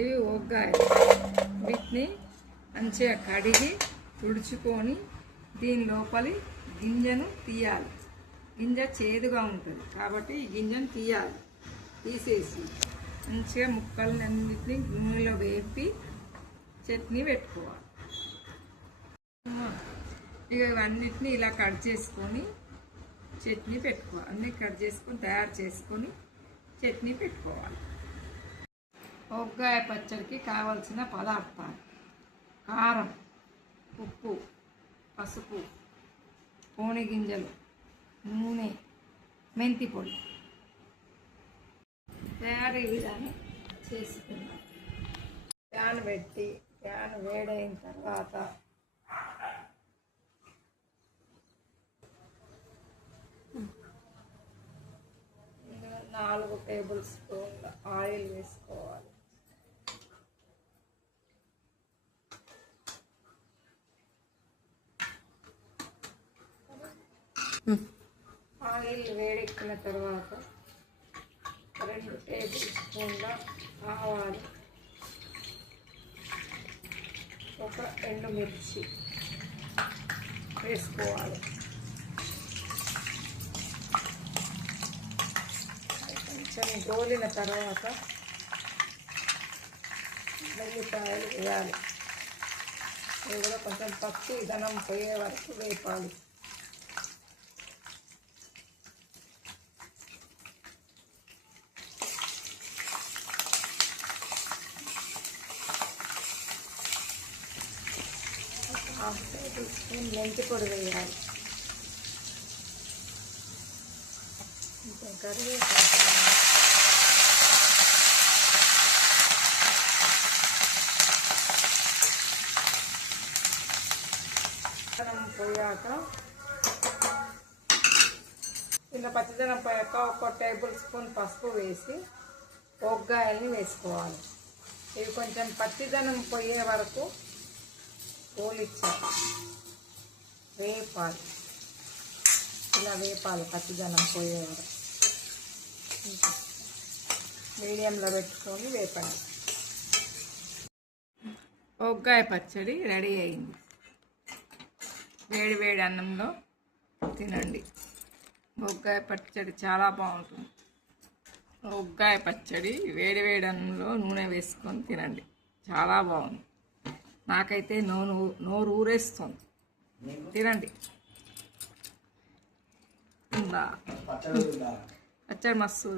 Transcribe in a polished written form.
ఇవి ఒగ్గాయలు. వీటిని మంచిగా కడిగి తుడుచుకొని దీని లోపలి గింజను తీయాలి. గింజ చేదుగా ఉంటుంది కాబట్టి ఈ గింజను తీయాలి. తీసేసి మంచిగా ముక్కలన్నింటినీ నూనెలో వేపి చట్నీ పెట్టుకోవాలి. ఇక ఇవన్నిటిని ఇలా కట్ చేసుకొని చట్నీ పెట్టుకోవాలి. అన్నీ కట్ చేసుకొని తయారు చేసుకొని చట్నీ పెట్టుకోవాలి. ఒగ్గాయ పచ్చడికి కావలసిన పదార్థాలు: కారం, ఉప్పు, పసుపు, కోణి గింజలు, నూనె, మెంతి పొడి. తయారీ విధానం చేసుకుందాం. ప్యాన్ పెట్టి ప్యాన్ వేడైన తర్వాత 4 టేబుల్ స్పూన్ల ఆయిల్ వేసుకోవాలి. ఆయిల్ వేడెక్కిన తర్వాత 2 టేబుల్ స్పూన్ల ఆవాలు, 1 ఎండుమిర్చి వేసుకోవాలి. కొంచెం గోలిన తర్వాత వెల్లిపాయలు వేయాలి. ఇవి కూడా కొంచెం పచ్చి ధనం పోయే వరకు వేపాలి. హాఫ్ టేబుల్ స్పూన్ మెంతి పొడి వేయాలి. కొంచెం కరివేపాకు పోయాక ఇలా పచ్చిదనం పోయాక 1 టేబుల్ స్పూన్ పసుపు వేసి ఒగ్గాయల్ని వేసుకోవాలి. ఇవి కొంచెం పచ్చిదనం పోయే వరకు పోలిచ్చాలి, వేపాలి. ఇలా వేపాలి పచ్చిదనం పోయే వరకు. మీడియంలో పెట్టుకొని వేపండి. ఒగ్గాయ పచ్చడి రెడీ అయింది. వేడి వేడి అన్నంలో తినండి. ఒగ్గాయ పచ్చడి చాలా బాగుంటుంది. ఒగ్గాయ పచ్చడి వేడి వేడి అన్నంలో నూనె వేసుకొని తినండి. చాలా బాగుంది. నాకైతే నోరు ఊరేస్తుంది. తినండి. పచ్చడి మస్తు.